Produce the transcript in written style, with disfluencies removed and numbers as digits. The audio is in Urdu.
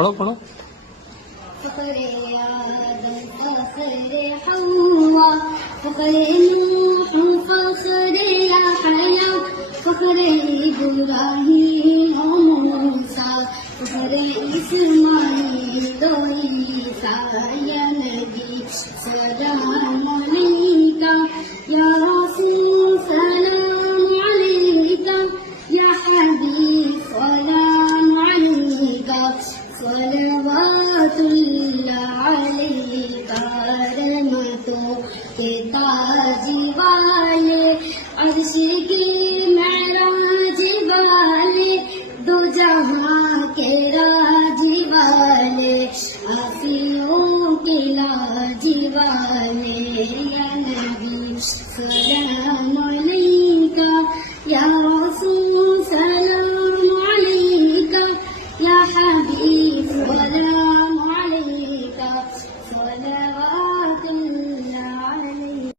پڑھو پڑھو. فخر آدم فخر حوا فخر نوح فخر يحيى فخر إبراهيم وموسى فخر إسماعيل وعيسى يا نبي سلام عليك يا رسول سلام عليك يا حبيب سلام عليك صلوات الله عليك